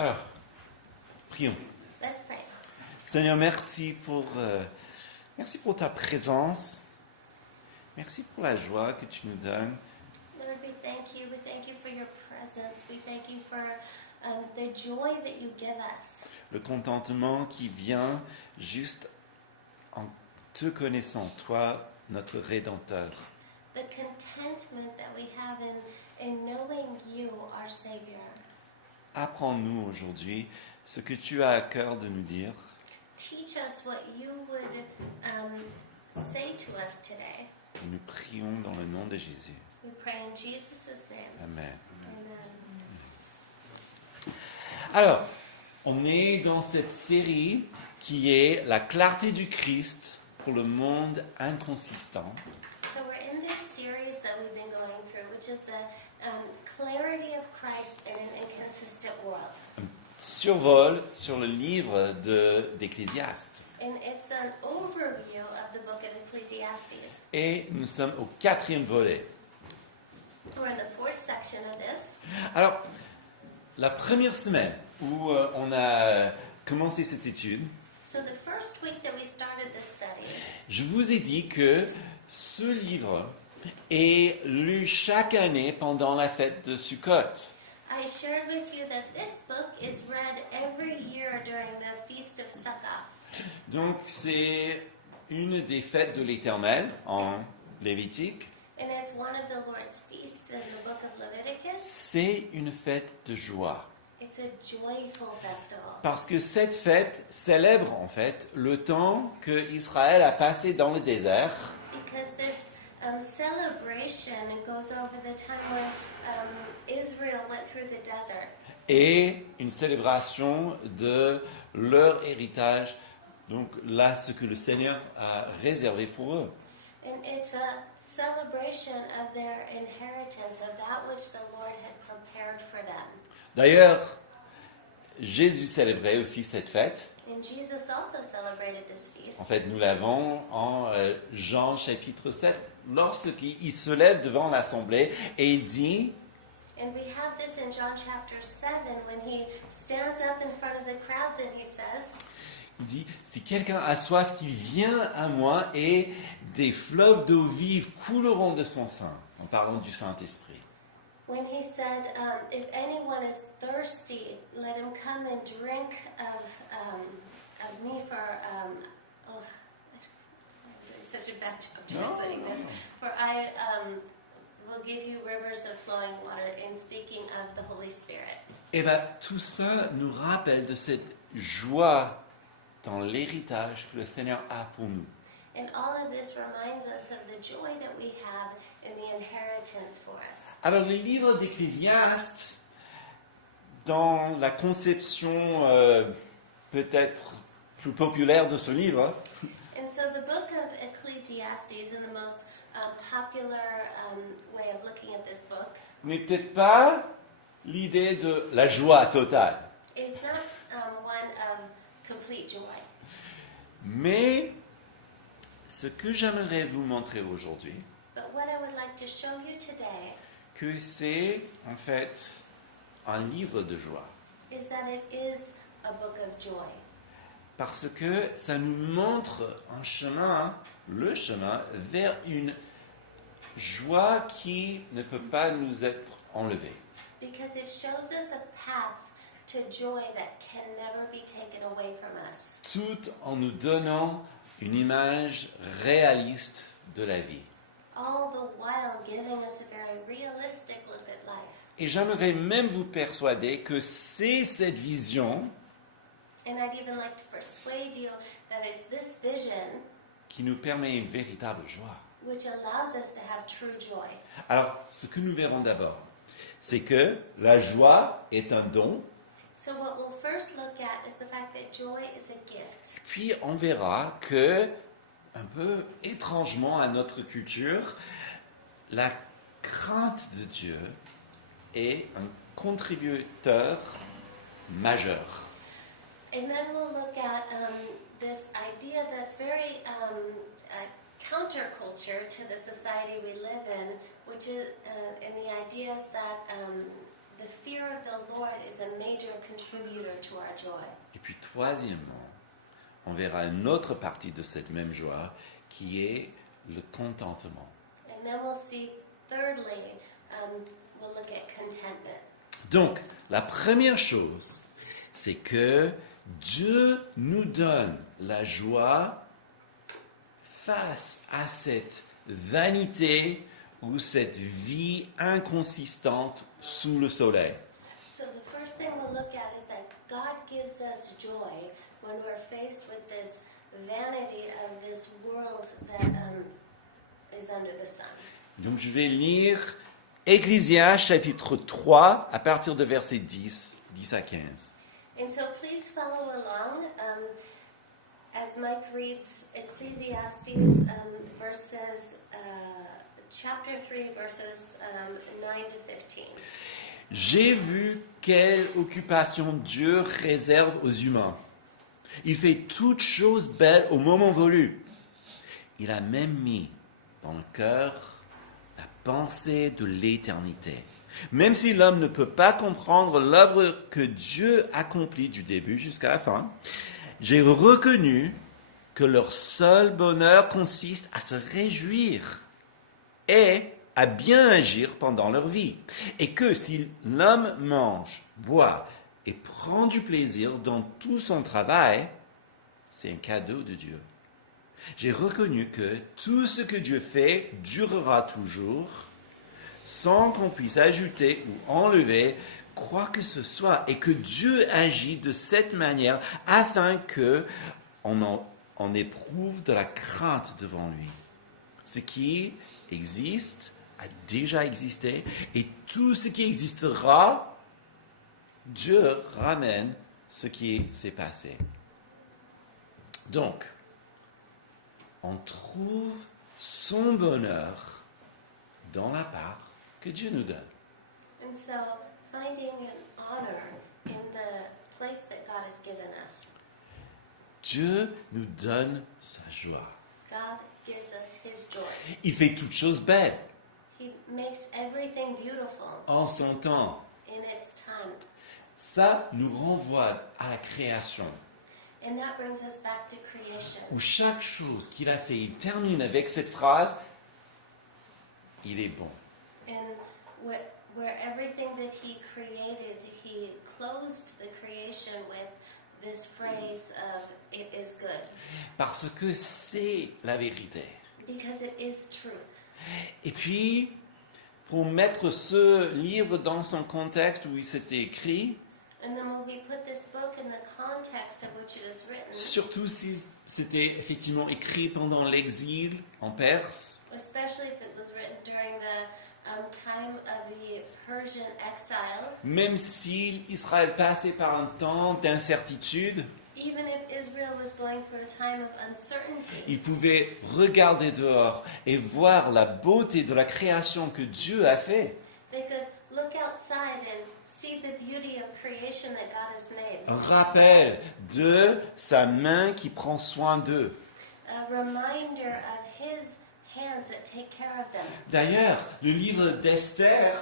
Alors, prions. Let's pray. Seigneur, merci pour ta présence. Merci pour la joie que tu nous donnes. Lord, we thank you. We thank you for your presence. We thank you for the joy that you give us. Le contentement qui vient juste en te connaissant, toi, notre Rédempteur. The contentment that we have in knowing you, our Savior. Apprends-nous aujourd'hui ce que tu as à cœur de nous dire. Teach us what you would say to us today. Et nous prions dans le nom de Jésus. We pray in Jesus' name. Amen. Amen. Alors, on est dans cette série qui est la clarté du Christ pour le monde inconsistant. So we're in this series that we've been going through, which is the clarity of Christ in an inconsistent world. Un survol sur le livre d'Ecclésiaste. And it's an overview of the book of Ecclesiastes. Et nous sommes au 4e volet. We're in the fourth section of this. Alors, la première semaine où on a commencé cette étude, So the first week that we started this study, je vous ai dit que ce livre est lu chaque année pendant la fête de Sukkot. I shared with you that this book is read every year during the Feast of Sukkot. Donc, c'est une des fêtes de l'Éternel en Lévitique. And it's one of the Lord's feasts in the book of Leviticus. C'est une fête de joie. It's a joyful festival. Parce que cette fête célèbre en fait le temps que Israël a passé dans le désert. Because this celebration goes over the time when Israel went through the desert. Et une célébration de leur héritage. Donc là, ce que le Seigneur a réservé pour eux. And it's a celebration of their inheritance, of that which the Lord had prepared for them. D'ailleurs, Jésus célébrait aussi cette fête. And Jesus also celebrated this feast. En fait, nous l'avons en Jean chapitre 7, lorsqu'il se lève devant l'assemblée et il dit, And we have this in John chapter 7 when he stands up in front of the crowds and he says, il dit, si quelqu'un a soif, qu'il vient à moi et des fleuves d'eau vive couleront de son sein, en parlant du Saint-Esprit. when he said, if anyone is thirsty, let him come and drink of me for, it's such a bad job translating this, for I will give you rivers of flowing water, in speaking of the Holy Spirit. Et bien, tout ça nous rappelle de cette joie dans l'héritage que le Seigneur a pour nous. And all of this reminds us of the joy that we have in the inheritance for us. Alors, le livre d'Ecclésiaste, dans la conception peut-être plus populaire de ce livre, And so the book of Ecclesiastes, in the most popular way of looking at this book, n'est peut-être pas l'idée de la joie totale. is not one of complete joy. Mais ce que j'aimerais vous montrer aujourd'hui, But what I would like to show you today que c'est en fait un livre de joie. is that it is a book of joy. Parce que ça nous montre un chemin, le chemin vers une joie qui ne peut pas nous être enlevée. Because it shows us a path to joy that can never be taken away from us. Tout en nous donnant une image réaliste de la vie. All the while giving us a very realistic look at life. Et j'aimerais même vous persuader que c'est cette vision And I'd even like to persuade you that it's this vision qui nous permet une véritable joie. which allows us to have true joy. Alors, ce que nous verrons d'abord, c'est que la joie est un don, So what we'll first look at is the fact that joy is a gift. puis on verra que, un peu étrangement à notre culture, la crainte de Dieu est un contributeur majeur. And then we'll look at this idea that's very counterculture to the society we live in, which is, and the idea is that the fear of the Lord is a major contributor to our joy. Et puis troisièmement, on verra une autre partie de cette même joie qui est le contentement. And then we'll see, thirdly, we'll look at contentment. Donc, la première chose, c'est que Dieu nous donne la joie face à cette vanité ou cette vie inconsistante sous le soleil. So the first thing we'll look at is that God gives us joy when we're faced with this vanity of this world that is under the sun. Donc je vais lire Ecclésias chapitre 3 à partir de verset 10 à 15. And so please follow along as Mike reads Ecclesiastes chapter 3, verses 9 to 15. J'ai vu quelle occupation Dieu réserve aux humains. Il fait toutes choses belles au moment voulu. Il a même mis dans le cœur la pensée de l'éternité. Même si l'homme ne peut pas comprendre l'œuvre que Dieu accomplit du début jusqu'à la fin, j'ai reconnu que leur seul bonheur consiste à se réjouir et à bien agir pendant leur vie. Et que si l'homme mange, boit et prend du plaisir dans tout son travail, c'est un cadeau de Dieu. J'ai reconnu que tout ce que Dieu fait durera toujours, sans qu'on puisse ajouter ou enlever quoi que ce soit, et que Dieu agit de cette manière afin que on éprouve de la crainte devant lui. Ce qui existe a déjà existé, et tout ce qui existera, Dieu ramène ce qui s'est passé. Donc, on trouve son bonheur dans la part que Dieu nous donne. And so, finding an honor in the place that God has given us. Dieu nous donne sa joie. God gives us His joy. Il fait toutes choses belles He makes everything beautiful en son temps. in its time. Ça nous renvoie à la création, And that brings us back to creation. où chaque chose qu'il a fait, il termine avec cette phrase, il est bon. And where everything that He created, He closed the creation with this phrase of, it is good. Parce que c'est la vérité. Because it is truth. Et puis, pour mettre ce livre dans son contexte où il s'était écrit, And then when we put this book in the context of which it is written, surtout si c'était effectivement écrit pendant l'exil en Perse, especially if it was written during the time of the Persian exile, même si Israël passait par un temps d'incertitude, even if Israel was going through a time of uncertainty, il pouvait regarder dehors et voir la beauté de la création que Dieu a fait. they could look outside and see the beauty of creation that God has made. Un rappel de sa main qui prend soin d'eux. A reminder of His hands that take care of them. D'ailleurs, le livre d'Esther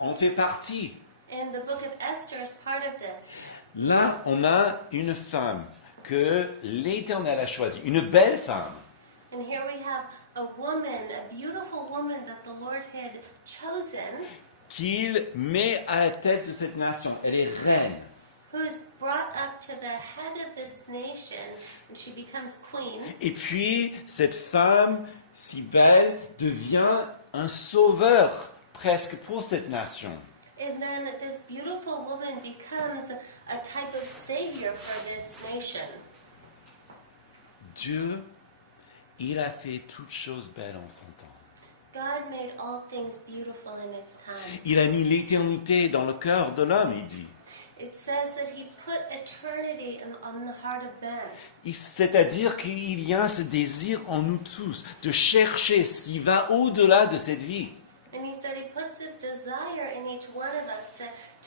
en fait partie. And the book of Esther is part of this. Là, on a une femme que l'Éternel a choisie, une belle femme, And here we have a woman, a beautiful woman that the Lord had chosen, qu'il met à la tête de cette nation. Elle est reine. who is brought up to the head of this nation, and she becomes queen. Et puis, cette femme si belle devient un sauveur presque pour cette nation. And then this beautiful woman becomes a type of savior for this nation. Dieu, il a fait toutes choses belles en son temps. God made all things beautiful in its time. Il a mis l'éternité dans le cœur de l'homme, il dit. It says that He put eternity on the heart of man. C'est-à-dire qu'il y a ce désir en nous tous de chercher ce qui va au-delà de cette vie. And He said He puts this desire in each one of us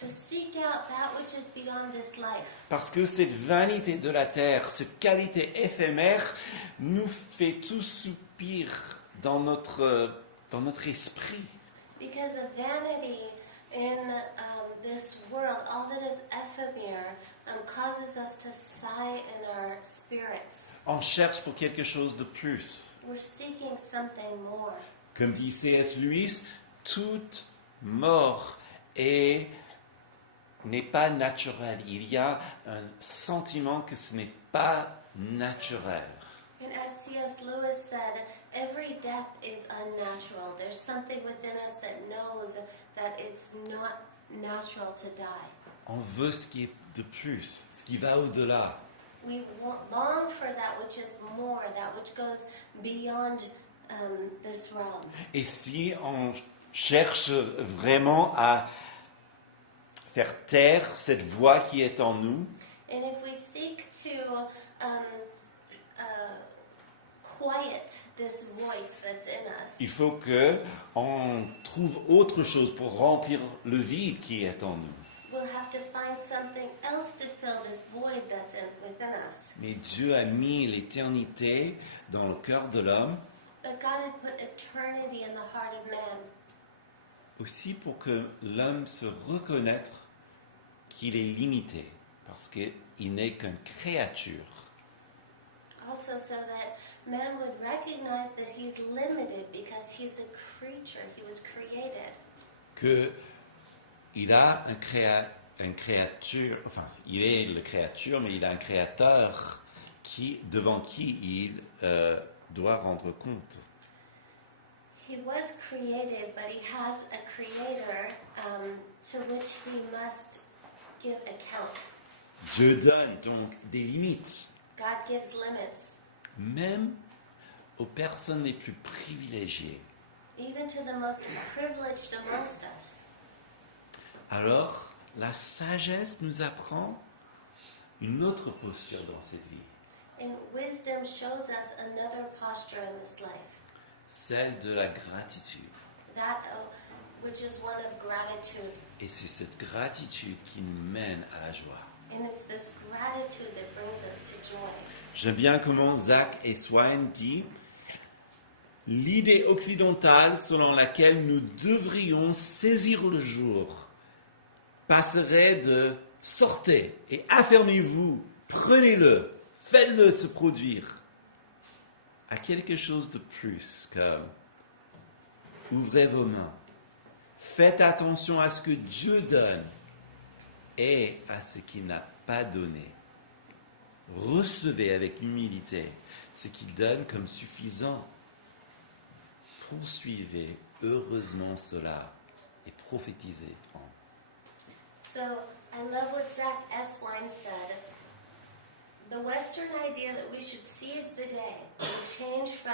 to seek out that which is beyond this life. Parce que cette vanité de la terre, cette qualité éphémère, nous fait tous soupir dans notre esprit. Because of vanity in this world, all that is ephemeral causes us to sigh in our spirits. On cherche pour quelque chose de plus. We're seeking something more. Comme dit C.S. Lewis, toute mort n'est pas naturelle. Il y a un sentiment que ce n'est pas naturel. And as C.S. Lewis said, every death is unnatural. There's something within us that knows that it's not natural to die. On veut ce qui est de plus, ce qui va au-delà. We long for that which is more, that which goes beyond this realm. Et si on cherche vraiment à faire taire cette voix qui est en nous, And if we seek to quiet this voice that's in us, il faut que on trouve autre chose pour remplir le vide qui est en nous. we'll have to find something else to fill this void that's within us. Mais Dieu a mis l'éternité dans le cœur de l'homme But God had put eternity in the heart of man, aussi pour que l'homme se reconnaisse qu'il est limité, parce qu'il n'est qu'une créature. also so that man would recognize that he's limited because he's a creature. He was created. Qu'il a un créature, enfin, il est le créature, mais il a un créateur devant qui il doit rendre compte. He was created, but he has a creator to which he must give account. Dieu donne donc des limites, God gives limits, même aux personnes les plus privilégiées. even to the most privileged amongst us. Alors, la sagesse nous apprend une autre posture dans cette vie, And wisdom shows us another posture in this life, celle de la gratitude. that which is one of gratitude. Et c'est cette gratitude qui nous mène à la joie. And it's this gratitude that brings us to joy. J'aime bien comment Zach Eswine dit l'idée occidentale selon laquelle nous devrions saisir le jour passerait de sortez et affermez-vous, prenez-le, faites-le se produire à quelque chose de plus comme ouvrez vos mains, faites attention à ce que Dieu donne et à ce qu'il n'a pas donné. Recevez avec humilité ce qu'il donne comme suffisant. Poursuivez heureusement cela et prophétisez en. So I love what Zach Eswine said. The Western idea that we should seize the day and change from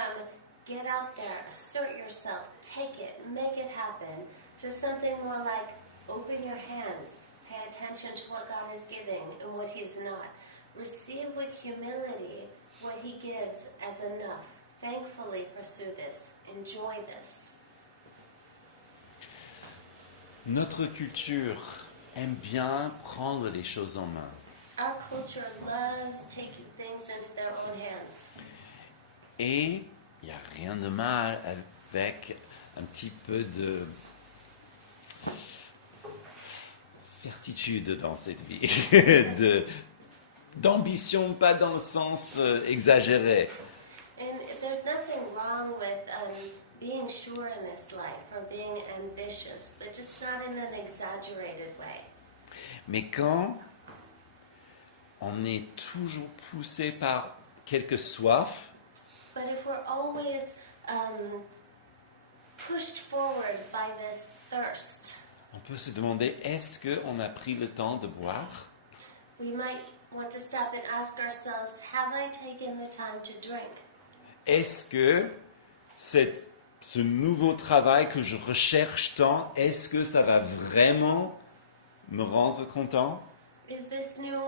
get out there, assert yourself, take it, make it happen, to something more like open your hands, pay attention to what God is giving and what He's not. Receive with humility what He gives as enough. Thankfully pursue this. Enjoy this. Notre culture aime bien prendre les choses en main. Our culture loves taking things into their own hands. Et il n'y a rien de mal avec un petit peu de certitude dans cette vie, d'ambition, pas dans le sens exagéré. And there's nothing wrong with being sure in this life or being ambitious, but just not in an exaggerated way. Mais quand on est toujours poussé par quelque soif, But if we're always pushed forward by this thirst, on peut se demander, est-ce qu'on a pris le temps de boire? we might want to stop and ask ourselves, have I taken the time to drink? Est-ce que ce nouveau travail que je recherche tant, est-ce que ça va vraiment me rendre content? Is this new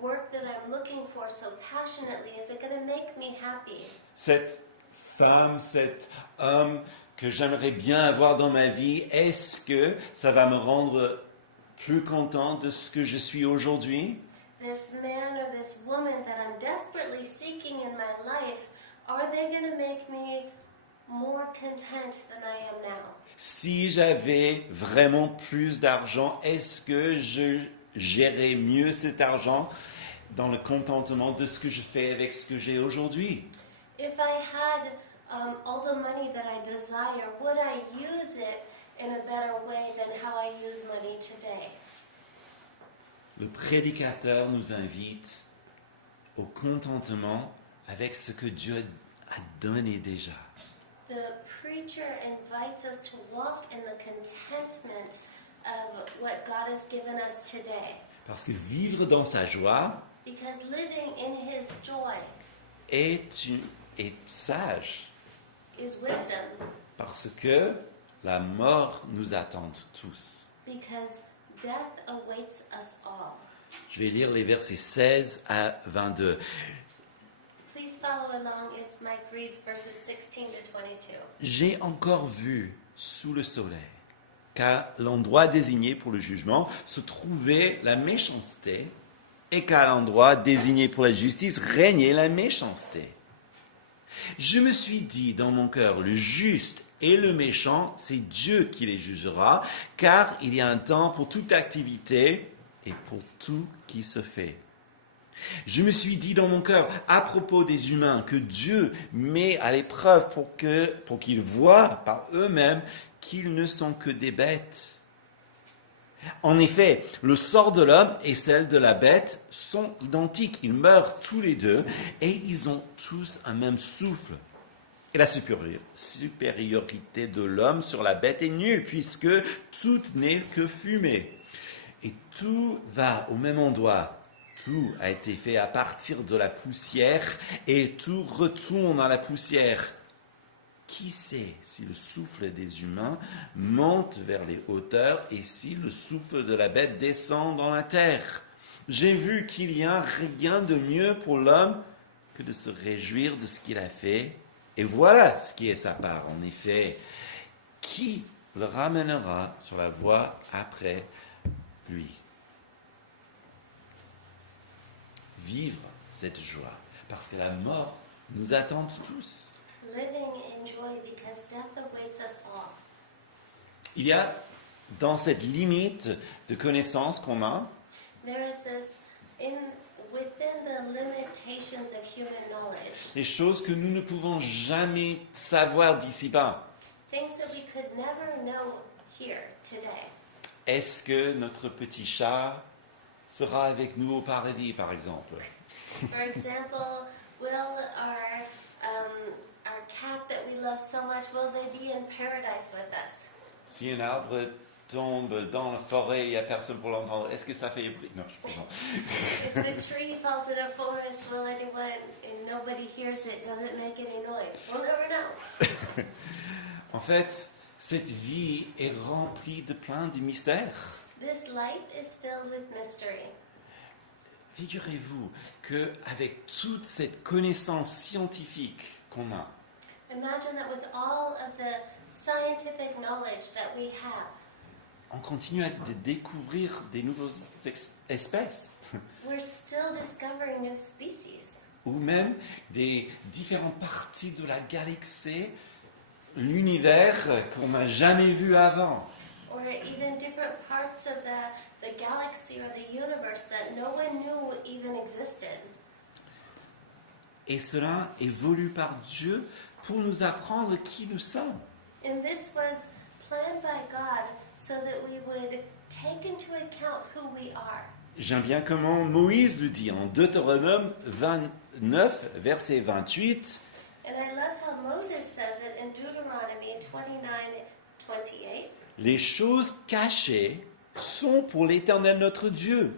work that I'm looking for so passionately, is it going to make me happy? Cette femme, cet homme que j'aimerais bien avoir dans ma vie, est-ce que ça va me rendre plus content de ce que je suis aujourd'hui? This man or this woman that I'm desperately seeking in my life, are they going to make me more content than I am now? Si j'avais vraiment plus d'argent, est-ce que je gérerais mieux cet argent dans le contentement de ce que je fais avec ce que j'ai aujourd'hui? If I had all the money that I desire, would I use it in a better way than how I use money today? Le prédicateur nous invite au contentement avec ce que Dieu a donné déjà. The preacher invites us to walk in the contentment of what God has given us today. Parce que vivre dans sa joie Because living in His joy est sage. is wisdom. Parce que la mort nous attend tous. Because death awaits us all. Je vais lire les versets 16 à 22. Please follow along as Mike reads verses 16 to 22. J'ai encore vu sous le soleil qu'à l'endroit désigné pour le jugement se trouvait la méchanceté et qu'à l'endroit désigné pour la justice régnait la méchanceté. Je me suis dit dans mon cœur, le juste et le méchant, c'est Dieu qui les jugera, car il y a un temps pour toute activité et pour tout qui se fait. Je me suis dit dans mon cœur, à propos des humains, que Dieu met à l'épreuve pour qu'ils voient par eux-mêmes qu'ils ne sont que des bêtes. En effet, le sort de l'homme et celle de la bête sont identiques. Ils meurent tous les deux et ils ont tous un même souffle. Et la supériorité de l'homme sur la bête est nulle, puisque tout n'est que fumée. Et tout va au même endroit. Tout a été fait à partir de la poussière et tout retourne à la poussière. Qui sait si le souffle des humains monte vers les hauteurs et si le souffle de la bête descend dans la terre? J'ai vu qu'il n'y a rien de mieux pour l'homme que de se réjouir de ce qu'il a fait. Et voilà ce qui est sa part. En effet, qui le ramènera sur la voie après lui? Vivre cette joie, parce que la mort nous attend tous. Living in joy because death awaits us all. Il y a dans cette limite de connaissances qu'on a, There is this within the limitations of human knowledge, des choses que nous ne pouvons jamais savoir d'ici-bas. things that we could never know here today. Est-ce que notre petit chat sera avec nous au paradis, par exemple? For example, will our cat that we love so much, will they be in paradise with us? Si un arbre tombe dans la forêt, il n'y a personne pour l'entendre, est-ce que ça fait bruit? Non, je pense pas. If a tree falls in a forest, will anyone, and nobody hears it, does it make any noise? We'll never know. En fait, cette vie est remplie de plein de mystères. This life is filled with mystery. Figurez-vous qu'avec toute cette connaissance scientifique qu'on a, Imagine that with all of the scientific knowledge that we have, on continue à découvrir des nouvelles espèces, we're still discovering new species. ou même des différentes parties de la galaxie, l'univers qu'on n'a jamais vu avant. Or even different parts of the galaxy or the universe that no one knew even existed. Et cela est voulu par Dieu pour nous apprendre qui nous sommes. And this was planned by God so that we would take into account who we are. J'aime bien comment Moïse le dit en Deutéronome 29, verset 28. And I love how Moses says it in Deuteronomy 29:28. Les choses cachées sont pour l'Éternel notre Dieu,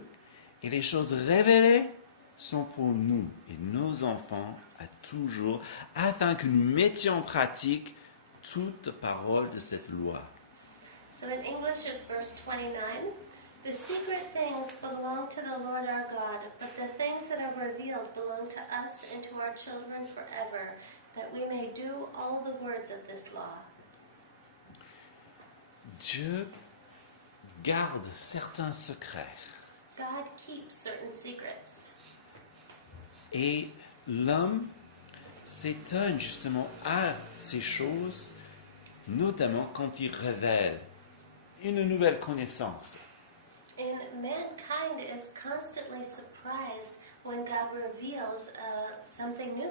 et les choses révélées sont pour nous et nos enfants à toujours, afin que nous mettions en pratique toute parole de cette loi. So in English it's verse 29. The secret things belong to the Lord our God, but the things that are revealed belong to us and to our children forever, that we may do all the words of this law. Dieu garde certains secrets. God keeps certain secrets. Et l'homme s'étonne justement à ces choses, notamment quand il révèle une nouvelle connaissance. And mankind is constantly surprised when God reveals something new.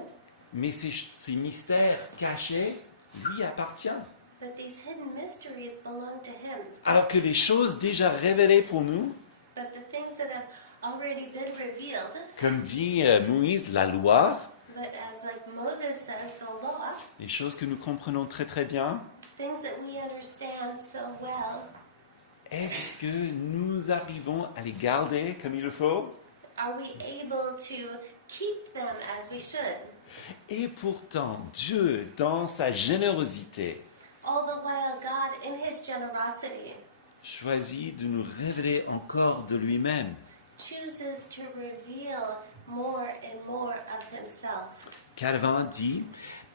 Mais ces mystères cachés lui appartiennent. But these hidden mysteries belong to Him. Alors que les choses déjà révélées pour nous, But the things that have already been revealed, comme dit Moïse, la loi, but as like Moses says, the law, les choses que nous comprenons très très bien, things that we understand so well, est-ce que nous arrivons à les garder comme il le faut? are we able to keep them as we should? Et pourtant, Dieu, dans sa générosité, All the while, God, in His generosity, choisit de nous révéler encore de lui-même. chooses to reveal more and more of Himself. Calvin dit,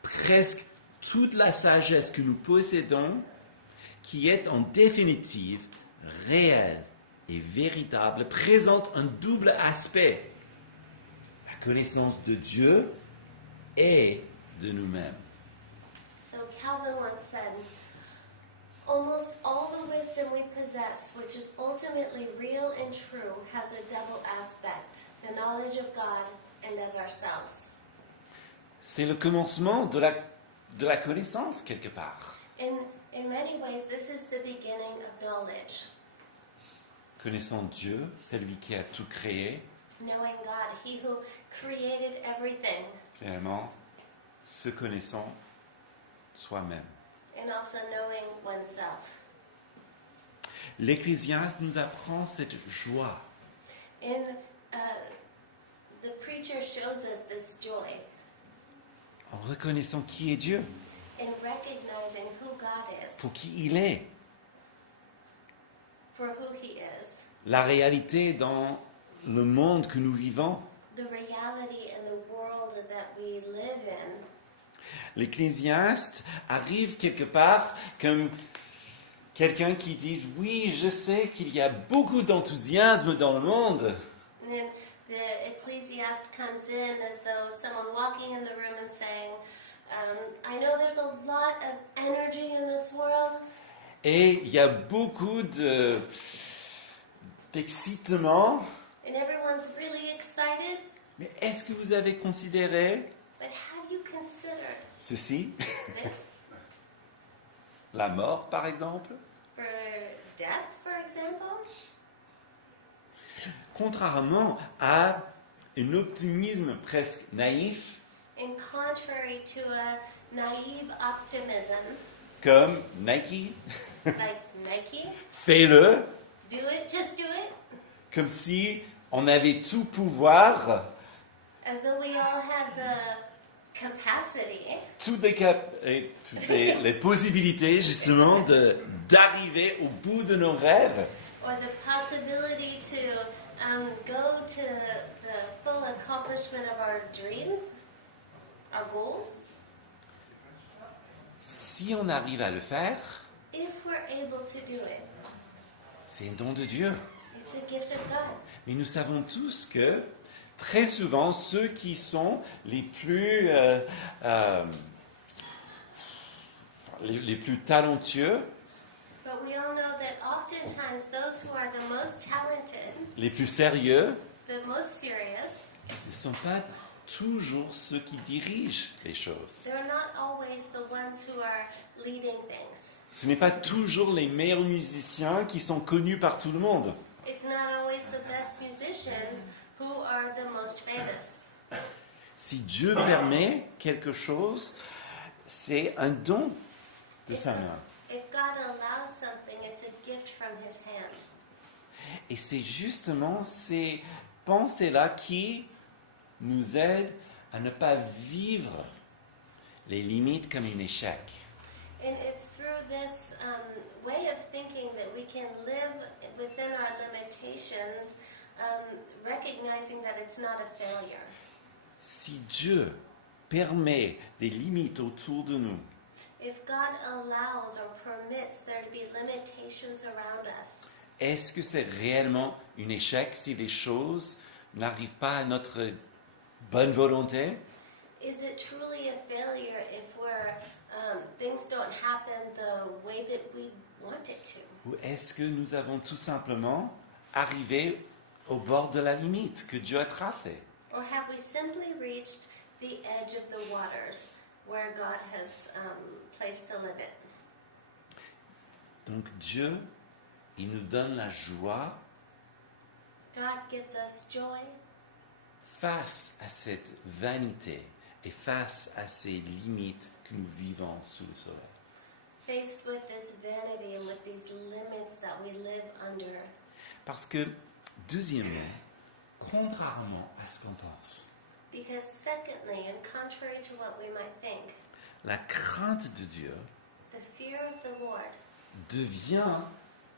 presque toute la sagesse que nous possédons, qui est en définitive réelle et véritable, présente un double aspect, la connaissance de Dieu et de nous-mêmes. So Calvin once said, almost all the wisdom we possess, which is ultimately real and true, has a double aspect, the knowledge of God and of ourselves. C'est le commencement de la connaissance quelque part. In many ways, this is the beginning of knowledge. Connaissant Dieu, celui qui a tout créé, Knowing God, He who created everything, finalement, se connaissant soi-même. and also knowing oneself. L'Ecclésiaste nous apprend cette joie. The preacher shows us this joy En reconnaissant qui est Dieu, in recognizing who God is, pour qui il est, for who He is, la réalité dans le monde que nous vivons. the reality in the world that we live in. L'Ecclésiaste arrive quelque part comme quelqu'un qui dit « Oui, je sais qu'il y a beaucoup d'enthousiasme dans le monde, And then the ecclesiast comes in as though someone walking in the room and saying, I know there's a lot of energy in this world, et il y a beaucoup d'excitement, and everyone's really excited, mais est-ce que vous avez considéré but have you considered ceci, this la mort par exemple? for death, for example? Contrairement à un optimisme presque naïf, In contrary to a naive optimism, comme Nike, like Nike, fais-le, do it, just do it, comme si on avait tout pouvoir, as though we all had the capacity, toutes les possibilités justement d'arriver au bout de nos rêves. or the possibility to go to the full accomplishment of our dreams, our goals. Si on arrive à le faire, If we're able to do it, c'est un don de Dieu. it's a gift of God. Mais nous savons tous que très souvent, ceux qui sont les plus talentueux, But we all know that oftentimes those who are the most talented, les plus sérieux, the most serious, ne sont pas toujours ceux qui dirigent les choses. they're not always the ones who are leading things. Ce n'est pas toujours les meilleurs musiciens qui sont connus par tout le monde. It's not always the best musicians who are the most famous. Si Dieu permet quelque chose, c'est un don de sa main. If God allows something, it's a gift from His hand. Et c'est justement ces pensées-là qui nous aident à ne pas vivre les limites comme un échec. And it's through this way of thinking that we can live within our limitations, recognizing that it's not a failure. Si Dieu permet des limites autour de nous, If God allows or permits there to be limitations around us, est-ce que c'est réellement un échec si les choses n'arrivent pas à notre bonne volonté? is it truly a failure if things don't happen the way that we want it to? Ou est-ce que nous avons tout simplement arrivé au bord de la limite que Dieu a tracée? Or have we simply reached the edge of the waters where God has placed a limit? Donc Dieu, il nous donne la joie God gives us joy face à cette vanité et face à ces limites que nous vivons sous le soleil. faced with this vanity and with these limits that we live under. Parce que, deuxièmement, contrairement à ce qu'on pense, Because secondly, and contrary to what we might think, la crainte de Dieu the fear of the Lord devient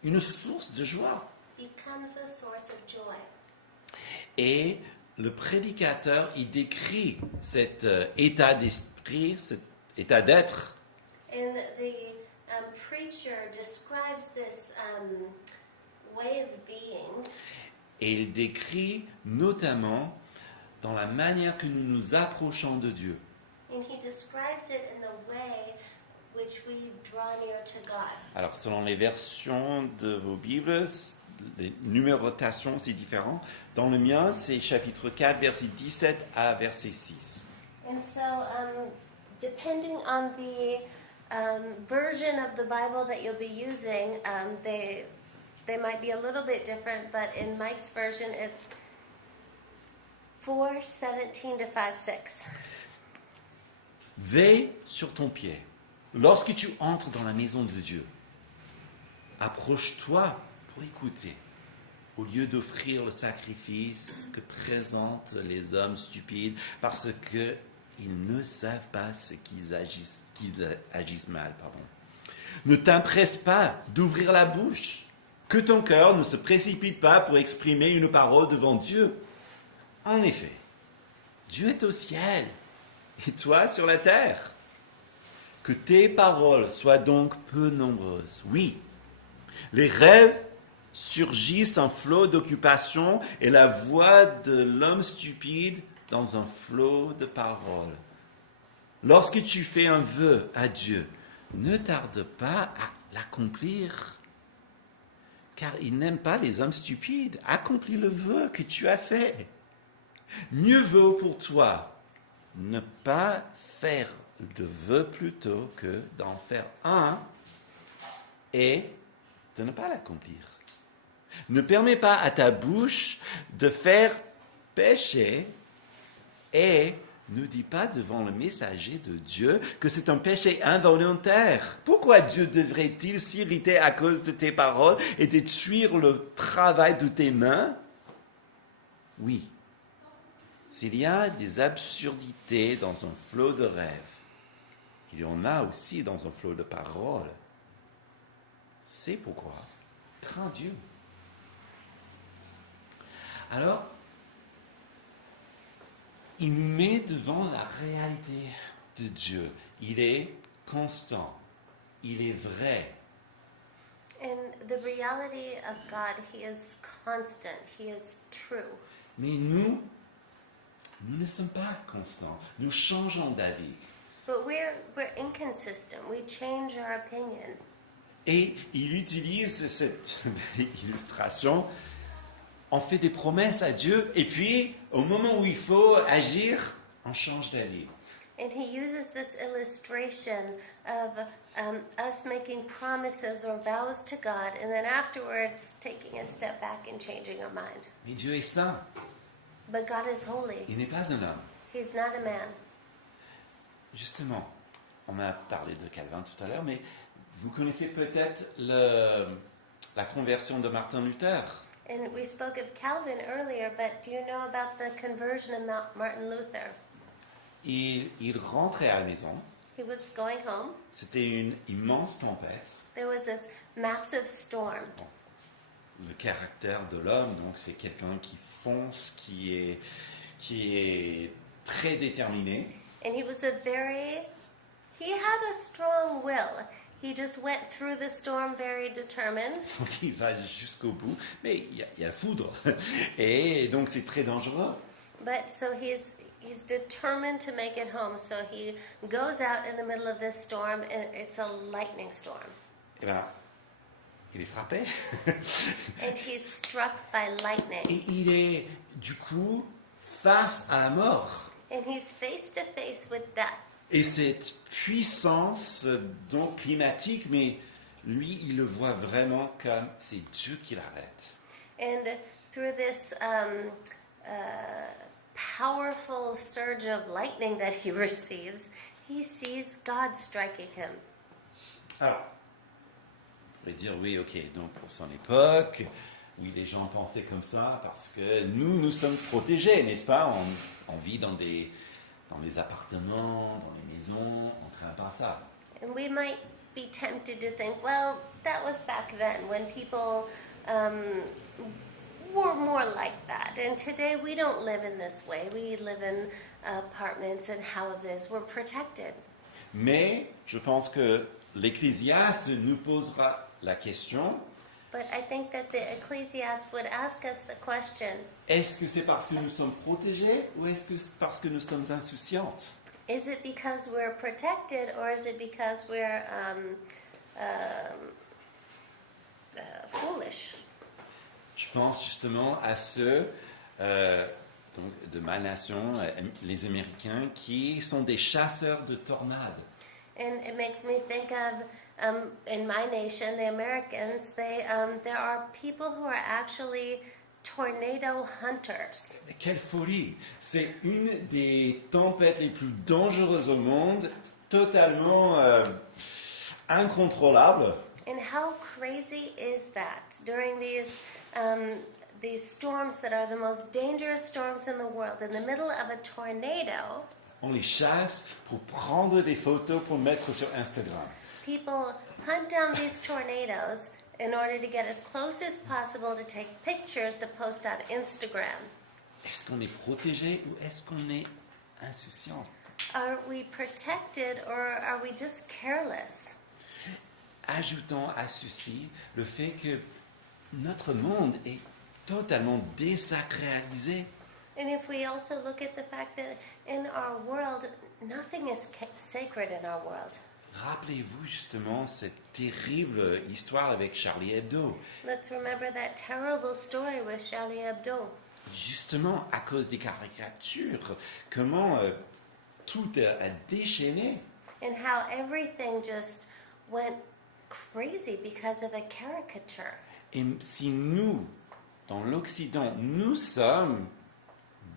une source de joie. becomes a source of joy. Et le prédicateur, il décrit cet état d'esprit, cet état d'être, And the preacher describes this way of being, et il décrit notamment dans la manière que nous nous approchons de Dieu. and he describes it in the way which we draw near to God. Alors, selon les versions de vos Bibles, les numérotations, c'est différent. Dans le mien, c'est chapitre 4, verset 17 à verset 6. And so, depending on the version of the Bible that you'll be using, they might be a little bit different, but in Mike's version, it's 4:17 to 5:6. Veille sur ton pied. Lorsque tu entres dans la maison de Dieu, approche-toi pour écouter, au lieu d'offrir le sacrifice que présentent les hommes stupides, parce qu'ils ne savent pas ce qu'ils agissent mal. Ne t'empresse pas d'ouvrir la bouche, que ton cœur ne se précipite pas pour exprimer une parole devant Dieu. En effet, Dieu est au ciel et toi sur la terre. Que tes paroles soient donc peu nombreuses. Oui, les rêves surgissent en flot d'occupation et la voix de l'homme stupide dans un flot de paroles. Lorsque tu fais un vœu à Dieu, ne tarde pas à l'accomplir, car il n'aime pas les hommes stupides. Accomplis le vœu que tu as fait. Mieux vaut pour toi ne pas faire de vœu plutôt que d'en faire un et de ne pas l'accomplir. Ne permets pas à ta bouche de faire pécher et ne dis pas devant le messager de Dieu que c'est un péché involontaire. Pourquoi Dieu devrait-il s'irriter à cause de tes paroles et détruire le travail de tes mains? Oui, s'il y a des absurdités dans un flot de rêves, il y en a aussi dans un flot de paroles. C'est pourquoi crains Dieu. Alors, il nous met devant la réalité de Dieu. Il est constant, il est vrai. In the reality of God, He is constant, He is true. Mais nous ne sommes pas constants. Nous changeons d'avis. But we're inconsistent. We change our opinion. Et il utilise cette illustration. On fait des promesses à Dieu et puis, au moment où il faut agir, on change d'avis. And he uses this illustration of us making promises or vows to God, and then afterwards taking a step back and changing our mind. Mais Dieu est saint. But God is holy. Il n'est pas un homme. He's not a man. Justement, on a parlé de Calvin tout à l'heure, mais vous connaissez peut-être la conversion de Martin Luther. And we spoke of Calvin earlier, but do you know about the conversion of Martin Luther? Il rentrait à la maison. He was going home. C'était une immense tempête. There was this massive storm. Le caractère de l'homme, donc c'est quelqu'un qui fonce, qui est très déterminé. And he had a strong will. He just went through the storm very determined. Donc il va jusqu'au bout, mais il y a la foudre. Et donc c'est très dangereux. But so he's determined to make it home. So he goes out in the middle of this storm, and it's a lightning storm. Eh bien, il est frappé. And he's struck by lightning. Et il est, du coup, face à la mort. And he's face to face with death. Et cette puissance donc climatique, mais lui, il le voit vraiment comme c'est Dieu qui l'arrête. And through this powerful surge of lightning that he receives, he sees God striking him. Alors, on pourrait dire oui, ok, donc pour son époque, oui, les gens pensaient comme ça parce que nous sommes protégés, n'est-ce pas? On vit dans des appartements, dans les maisons, on ne craint pas ça. And we might be tempted to think, well, that was back then when people were more like that. And today we don't live in this way. We live in apartments and houses. We're protected. Mais je pense que l'Ecclésiaste nous posera la question, But I think that the Ecclesiastes would ask us the question, est-ce que c'est parce que nous sommes protégés ou est-ce que c'est parce que nous sommes insouciantes? is it because we're protected or is it because we're foolish? Je pense justement à ceux donc de ma nation, les Américains, qui sont des chasseurs de tornades. And it makes me think of, in my nation, the Americans, there are people who are actually tornado hunters. Quelle folie! C'est une des tempêtes les plus dangereuses au monde, totalement incontrôlable. And how crazy is that during these storms that are the most dangerous storms in the world, in the middle of a tornado? On les chasse pour prendre des photos pour mettre sur Instagram. People hunt down these tornadoes in order to get as close as possible to take pictures to post on Instagram. Est-ce qu'on est protégé ou est-ce qu'on est insouciant? Are we protected or are we just careless? Ajoutant à ceci le fait que notre monde est totalement désacralisé. And if we also look at the fact that in our world, nothing is sacred in our world. Rappelez-vous justement cette terrible histoire avec Charlie Hebdo. Let's remember that terrible story with Charlie Hebdo. Justement à cause des caricatures, comment tout a déchaîné. And how everything just went crazy because of a caricature. Et si nous, dans l'Occident, nous sommes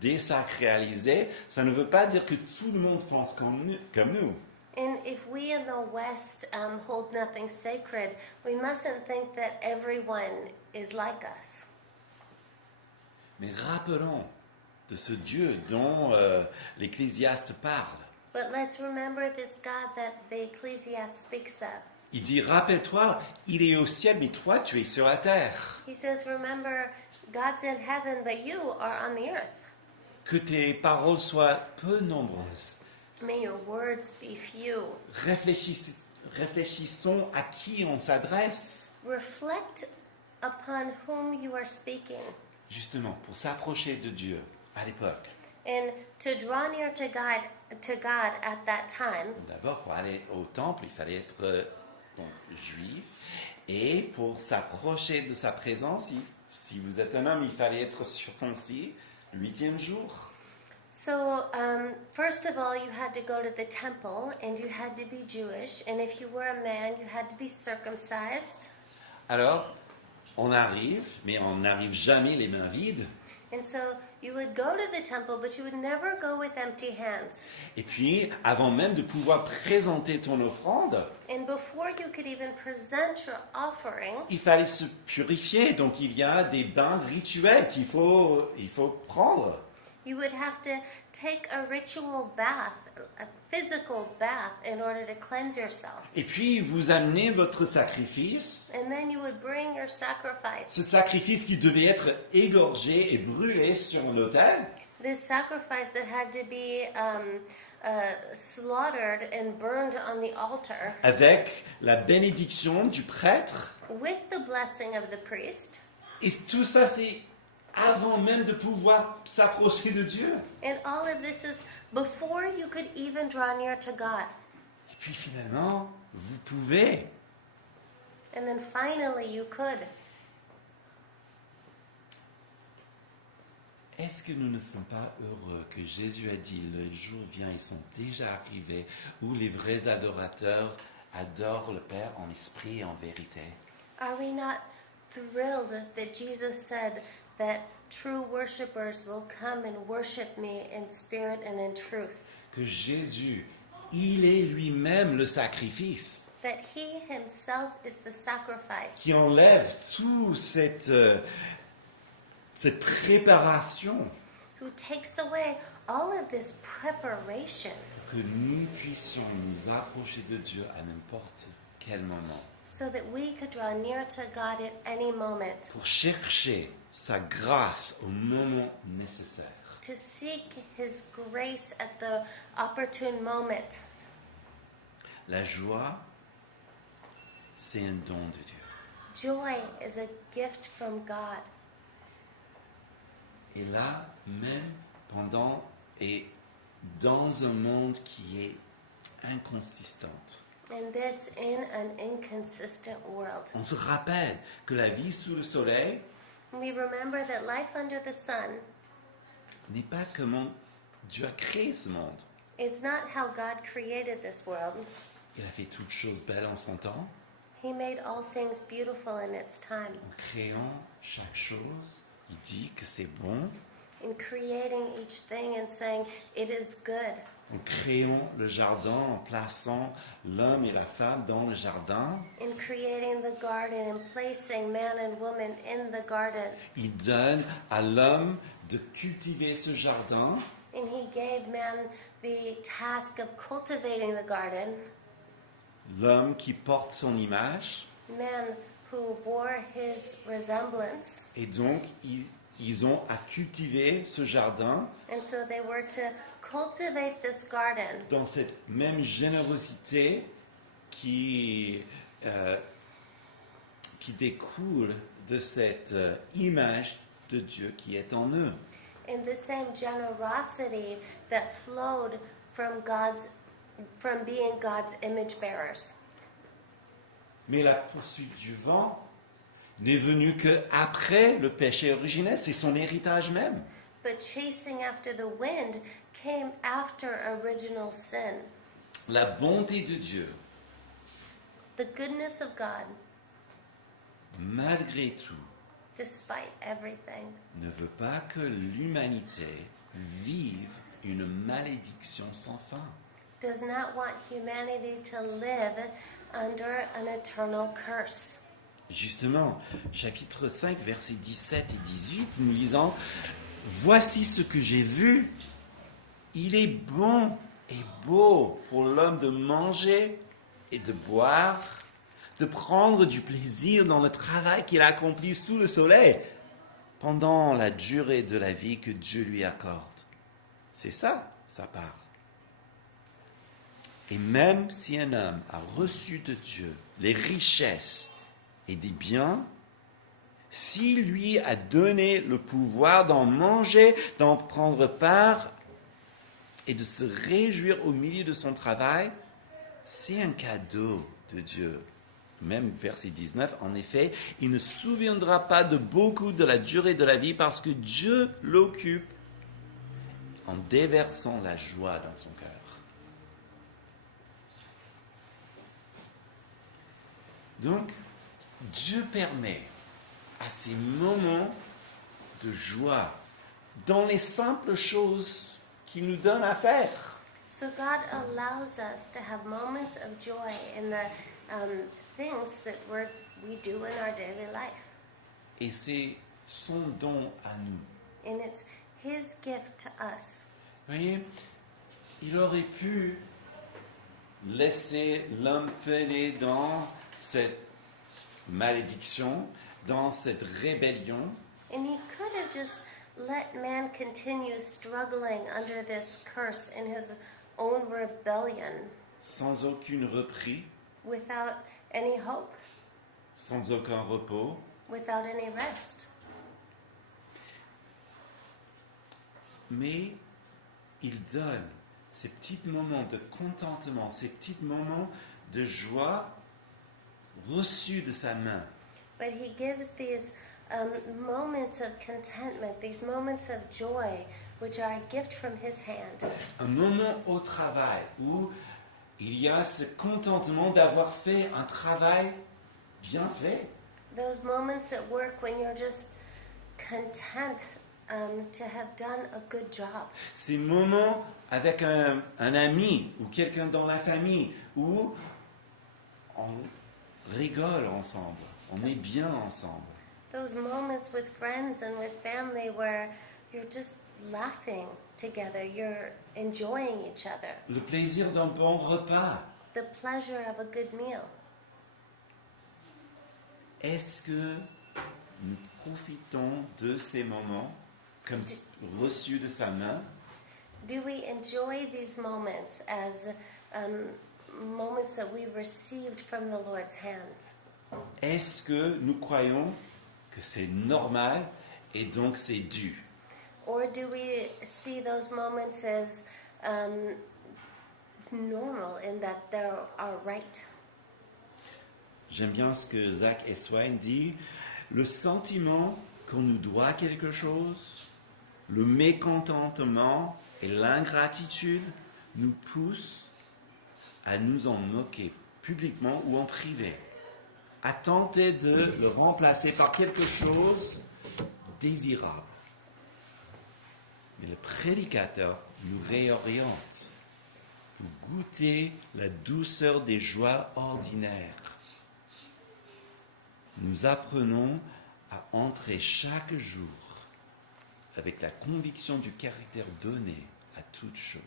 désacralisés, ça ne veut pas dire que tout le monde pense comme nous. And if we in the West hold nothing sacred, we mustn't think that everyone is like us. Mais rappelons de ce Dieu dont l'Ecclésiaste parle. But let's remember this God that the Ecclesiastes speaks of. Il dit, rappelle-toi, il est au ciel, mais toi, tu es sur la terre. He says, remember, God's in heaven, but you are on the earth. Que tes paroles soient peu nombreuses. May your words be few. Réfléchissons à qui on s'adresse. Reflect upon whom you are speaking. Justement, pour s'approcher de Dieu à l'époque. And to draw near to God at that time, D'abord, pour aller au temple, il fallait être donc, juif. Et pour s'approcher de sa présence, si vous êtes un homme, il fallait être circoncis le 8e jour. so first of all, you had to go to the temple and you had to be Jewish. And if you were a man, you had to be circumcised. Alors, on arrive, mais on n'arrive jamais les mains vides. And so you would go to the temple, but you would never go with empty hands. Et puis, avant même de pouvoir présenter ton offrande, And before you could even present your offering, il fallait se purifier. Donc, il y a des bains rituels qu'il faut prendre. you would have to take a ritual bath, a physical bath, in order to cleanse yourself. Et puis, vous amenez votre sacrifice. And then you would bring your sacrifice. Ce sacrifice qui devait être égorgé et brûlé sur l'autel. This sacrifice that had to be slaughtered and burned on the altar Avec la bénédiction du prêtre. with the blessing of the priest. Et tout ça, c'est avant même de pouvoir s'approcher de Dieu. And all of this is before you could even draw near to God. Et puis finalement, vous pouvez. And then finally you could. Est-ce que nous ne sommes pas heureux que Jésus a dit, le jour vient, ils sont déjà arrivés, où les vrais adorateurs adorent le Père en esprit et en vérité? Are we not thrilled that Jesus said that true worshipers will come and worship me in spirit and in truth? Que Jésus, il est lui-même le sacrifice That he himself is the sacrifice qui enlève toute cette préparation who takes away all of this preparation que nous puissions nous approcher de Dieu à n'importe quel moment so that we could draw near to God at any moment, pour chercher sa grâce au moment nécessaire. to seek his grace at the opportune moment. La joie, c'est un don de Dieu. Joy is a gift from God. Et là, même pendant et dans un monde qui est inconsistant, And this in an inconsistent world. on se rappelle que la vie sous le soleil We remember that life under the sun n'est pas comment Dieu a créé ce monde. is not how God created this world. Il a fait toutes choses belles en son temps, He made all things beautiful in its time. en créant chaque chose. Il dit que c'est bon, In creating each thing and saying, it is good. en créant le jardin, en plaçant l'homme et la femme dans le jardin. In creating the garden and placing man and woman in the garden. Il donne à l'homme de cultiver ce jardin. And he gave man the task of cultivating the garden. L'homme qui porte son image. Man who bore his resemblance. Et donc, ils ont à cultiver ce jardin And so they were to cultivate this garden dans cette même générosité qui découle de cette image de Dieu qui est en eux. in the same generosity that flowed from being God's image bearers. Mais la poursuite du vent n'est venue qu'après le péché originel, c'est son héritage même. But chasing after the wind came after original sin. La bonté de Dieu, The goodness of God, malgré tout, despite everything, ne veut pas que l'humanité vive une malédiction sans fin. does not want humanity to live under an eternal curse. Justement, chapitre 5, versets 17 et 18, nous lisons « Voici ce que j'ai vu. Il est bon et beau pour l'homme de manger et de boire, de prendre du plaisir dans le travail qu'il accomplit sous le soleil, pendant la durée de la vie que Dieu lui accorde. » C'est ça, sa part. Et même si un homme a reçu de Dieu les richesses et des biens, s'il lui a donné le pouvoir d'en manger, d'en prendre part et de se réjouir au milieu de son travail, c'est un cadeau de Dieu. Même verset 19, en effet, il ne se souviendra pas de beaucoup de la durée de la vie parce que Dieu l'occupe en déversant la joie dans son cœur. Donc, Dieu permet à ces moments de joie dans les simples choses qu'il nous donne à faire. So God allows us to have moments of joy in the things that we do in our daily life. Et c'est son don à nous. And it's His gift to us. Vous voyez, il aurait pu laisser l'homme peiner dans cette malédiction, dans cette rébellion, And He could have just let man continue struggling under this curse in his own rebellion sans aucune repris, without any hope, sans aucun repos. without any rest. mais il donne ces petits moments de contentement, ces petits moments de joie reçus de sa main. But he gives these moments of contentment, these moments of joy, which are a gift from his hand. Un moment au travail où il y a ce contentement d'avoir fait un travail bien fait. Those moments at work when you're just content to have done a good job. Ces moments avec un ami ou quelqu'un dans la famille où on rigole ensemble, on est bien ensemble. Those moments with friends and with family where you're just laughing together, you're enjoying each other. Le plaisir d'un bon repas. The pleasure of a good meal. Est-ce que nous profitons de ces moments comme reçus de sa main? Do we enjoy these moments as moments that we received from the Lord's hand? Est-ce que nous croyons que c'est normal et donc c'est dû? Or do we see those moments as normal in that they are right? J'aime bien ce que Zach Eswine dit. Le sentiment qu'on nous doit quelque chose, le mécontentement et l'ingratitude nous poussent à nous en moquer publiquement ou en privé, à tenter de le remplacer par quelque chose de désirable. Mais le prédicateur nous réoriente pour goûter la douceur des joies ordinaires. Nous apprenons à entrer chaque jour avec la conviction du caractère donné à toute chose.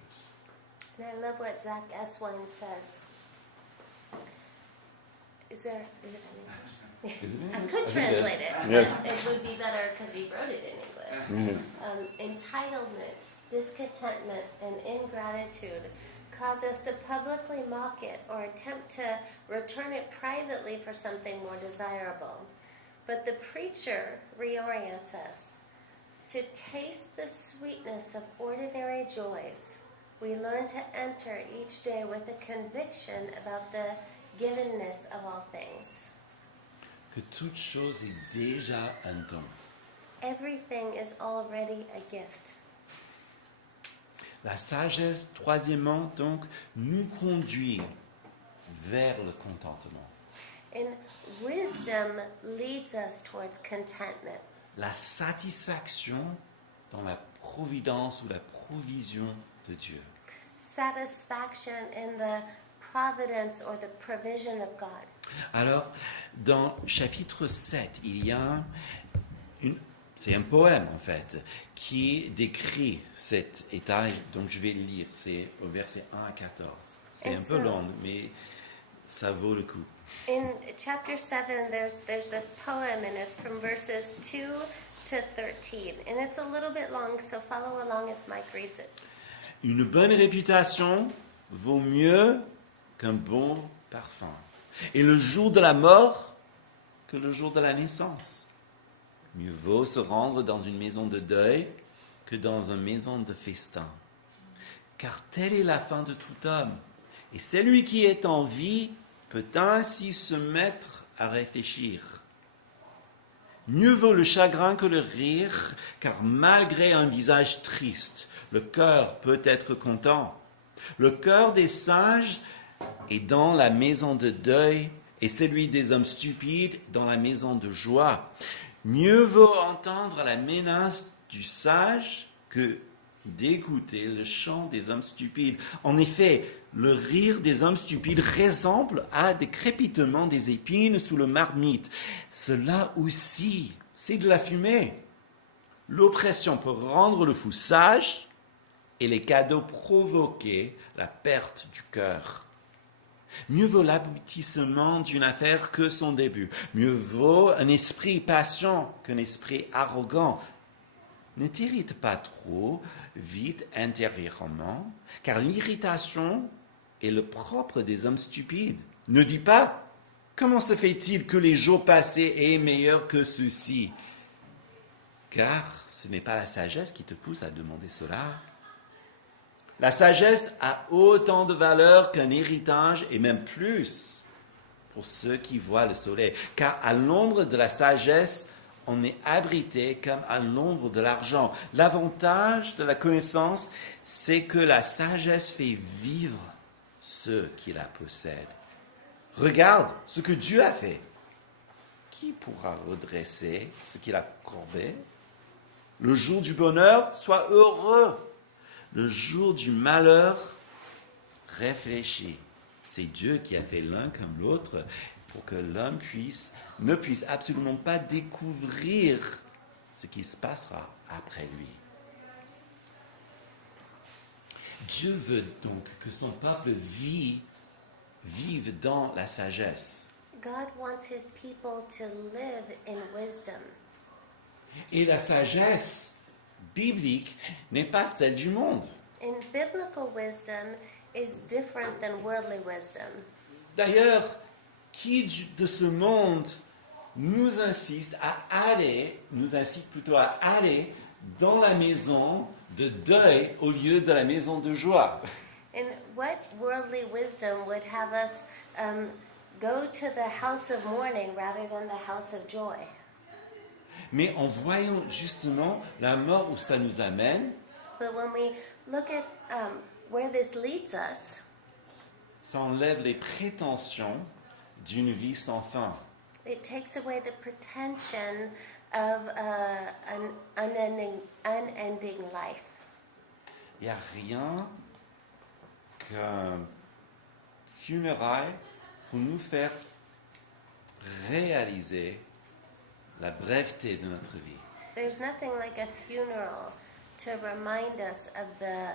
And I love what Zach Eswine says. Is it any? I could translate it, Yes. but it would be better because he wrote it in English. Entitlement, discontentment, and ingratitude cause us to publicly mock it or attempt to return it privately for something more desirable. But the preacher reorients us to taste the sweetness of ordinary joys. We learn to enter each day with a conviction about the givenness of all things. Que toute chose est déjà un don. Everything is already a gift. La sagesse, troisièmement, donc, nous conduit vers le contentement. And wisdom leads us towards contentment. La satisfaction dans la providence ou la provision de Dieu. Satisfaction in the providence or the provision of God. Alors, dans chapitre 7, il y a c'est un poème en fait, qui décrit cet état, donc je vais le lire, c'est au verset 1 à 14. C'est un peu long, mais ça vaut le coup. In chapter 7, there's this poem, and it's from verses 2 to 13. And it's a little bit long, so follow along as Mike reads it. Une bonne réputation vaut mieux qu'un bon parfum. Et le jour de la mort que le jour de la naissance. Mieux vaut se rendre dans une maison de deuil que dans une maison de festin. Car telle est la fin de tout homme. Et celui qui est en vie peut ainsi se mettre à réfléchir. Mieux vaut le chagrin que le rire, car malgré un visage triste, le cœur peut être content. Le cœur des sages est dans la maison de deuil et celui des hommes stupides dans la maison de joie. Mieux vaut entendre la menace du sage que d'écouter le chant des hommes stupides. En effet, le rire des hommes stupides ressemble à des crépitements des épines sous le marmite. Cela aussi, c'est de la fumée. L'oppression peut rendre le fou sage et les cadeaux provoquer la perte du cœur. Mieux vaut l'aboutissement d'une affaire que son début. Mieux vaut un esprit patient qu'un esprit arrogant. Ne t'irrite pas trop vite intérieurement, car l'irritation est le propre des hommes stupides. Ne dis pas « Comment se fait-il que les jours passés aient meilleur que ceux-ci » car ce n'est pas la sagesse qui te pousse à demander cela. La sagesse a autant de valeur qu'un héritage et même plus pour ceux qui voient le soleil. Car à l'ombre de la sagesse, on est abrité comme à l'ombre de l'argent. L'avantage de la connaissance, c'est que la sagesse fait vivre ceux qui la possèdent. Regarde ce que Dieu a fait. Qui pourra redresser ce qu'il a courbé? Le jour du bonheur, sois heureux. Le jour du malheur, réfléchis. C'est Dieu qui a fait l'un comme l'autre pour que l'homme ne puisse absolument pas découvrir ce qui se passera après lui. Dieu veut donc que son peuple vive dans la sagesse. God wants his people to live in wisdom. Et la sagesse biblique n'est pas celle du monde. And biblical wisdom is different than worldly wisdom. D'ailleurs, qui de ce monde nous incite plutôt à aller dans la maison de deuil au lieu de la maison de joie? And what worldly wisdom would have us go to the house of mourning rather than the house of joy? Mais en voyant justement la mort où ça nous amène, But when we look at where this leads us, ça enlève les prétentions d'une vie sans fin. it takes away the pretension of an unending life. Il n'y a rien qu'un funérail pour nous faire réaliser la breveté de notre vie. There's nothing like a funeral to remind us of the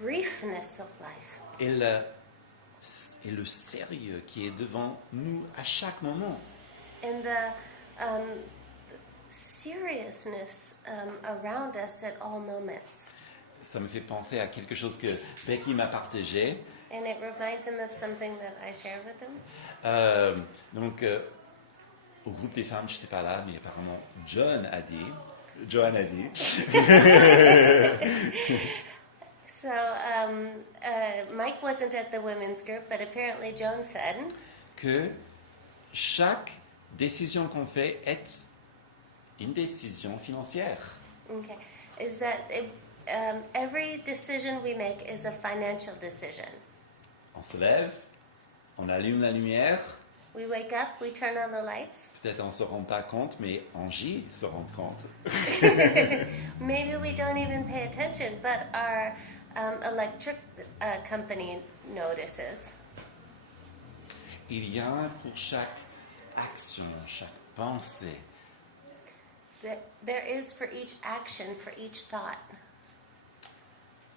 briefness of life Et le sérieux qui est devant nous à chaque moment. and the seriousness around us at all moments. Ça me fait penser à quelque chose que Becky m'a partagé. And it reminds him of something that I shared with him. Au groupe des femmes, je n'étais pas là, mais apparemment Joanne a dit So Mike wasn't at the women's group, but apparently Joan said que chaque décision qu'on fait est une décision financière. okay, is that every decision we make is a financial decision. On se lève, on allume la lumière, We wake up, we turn on the lights. peut-être on ne se rend pas compte, mais Angie se rend compte. Maybe we don't even pay attention, but our electric company notices. Il y a pour chaque action, chaque pensée, There is for each action, for each thought,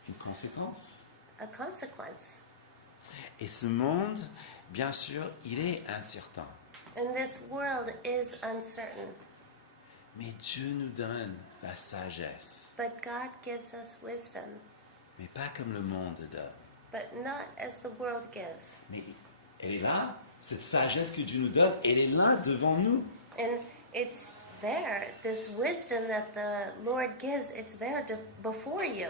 une conséquence. a consequence. Et ce monde, bien sûr, il est incertain. And this world is uncertain, Mais Dieu nous donne la sagesse, but God gives us wisdom, mais pas comme le monde donne. but not as the world gives. Mais elle est là, cette sagesse que Dieu nous donne, elle est là devant nous. And it's there, this wisdom that the Lord gives, it's there before you.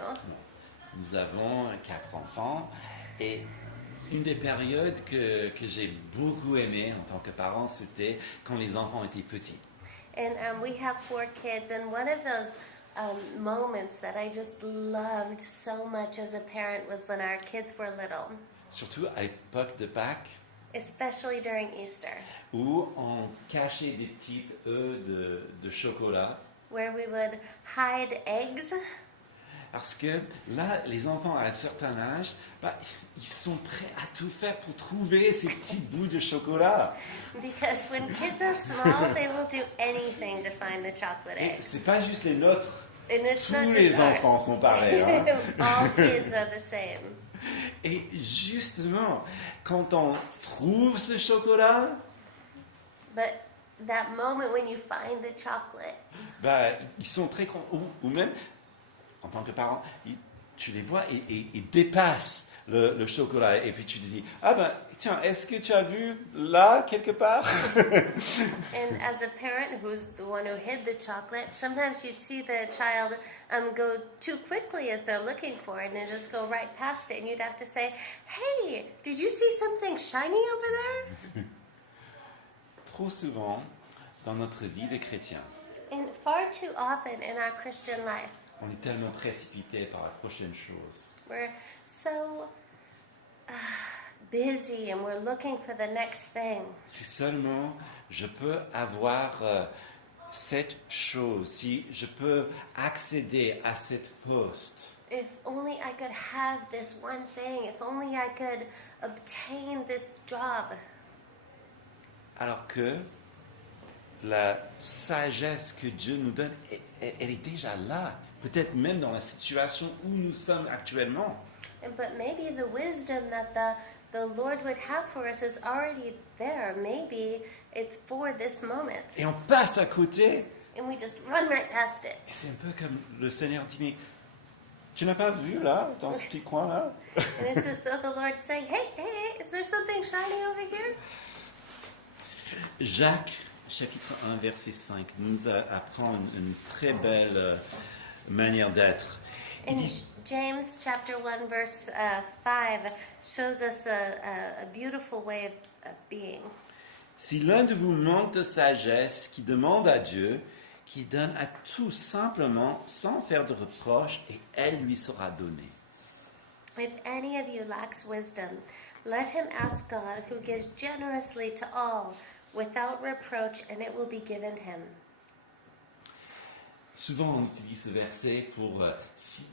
Nous avons 4 enfants et une des périodes que j'ai beaucoup aimées en tant que parent, c'était quand les enfants étaient petits. And we have 4 kids, and one of those moments that I just loved so much as a parent was when our kids were little, Surtout à l'époque de Pâques, especially during Easter, où on cachait des petites œufs de chocolat. where we would hide eggs. Parce que là, les enfants à un certain âge, ils sont prêts à tout faire pour trouver ces petits bouts de chocolat. Because when kids are small, they will do anything to find the chocolate Et eggs. c'est pas juste les nôtres. And it's Tous not les just enfants ours. sont pareils. Hein? All kids are the same. Et justement, quand on trouve ce chocolat, But that moment when you find the chocolate, ils sont très contents. Ou même, en tant que parent, tu les vois et ils dépassent le chocolat et puis tu te dis, ah ben tiens, est-ce que tu as vu là quelque part? And as a parent who's the one who hid the chocolate, sometimes you'd see the child go too quickly as they're looking for it and just go right past it. And you'd have to say, hey, did you see something shiny over there? Trop souvent, dans notre vie de chrétien, And far too often in our Christian life, on est tellement précipité par la prochaine chose. we're so busy and we're looking for the next thing. Si seulement je peux avoir cette chose, si je peux accéder à cette poste, If only I could have this one thing. If only I could obtain this job. alors que la sagesse que Dieu nous donne, elle est déjà là, peut-être même dans la situation où nous sommes actuellement. But maybe the wisdom that the Lord would have for us is already there. Maybe it's for this moment. Et on passe à côté. And we just run right past it. Et c'est un peu comme le Seigneur dit, mais tu n'as pas vu là, dans ce petit coin-là? And it's as though the Lord's saying, hey, is there something shiny over here? Jacques, chapitre 1, verset 5, nous apprend une très belle manière d'être. Il And dit, James chapter 1 verse 5 shows us a beautiful way of being. si l'un de vous manque de sagesse, qui demande à Dieu, qui donne à tous simplement, sans faire de reproche, et elle lui sera donnée. If any of you lacks wisdom, let him ask God, who gives generously to all, without reproach, and it will be given him. Souvent, on utilise ce verset pour si